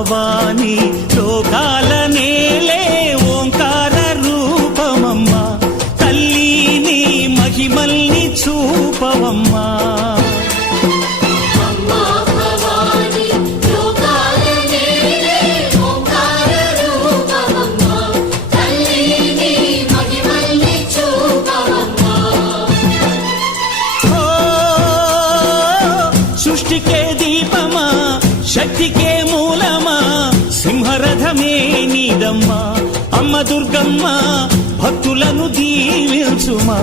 భవాని లోకాల నేలే ఓంకార రూపమమ్మా తల్లి నీ మహిమల్ని చూపవమ్మా సృష్టికే దీపమా శక్తికే మూలమా సింహరథమే నీదమ్మా అమ్మ దుర్గమ్మ భక్తులను దీవించుమా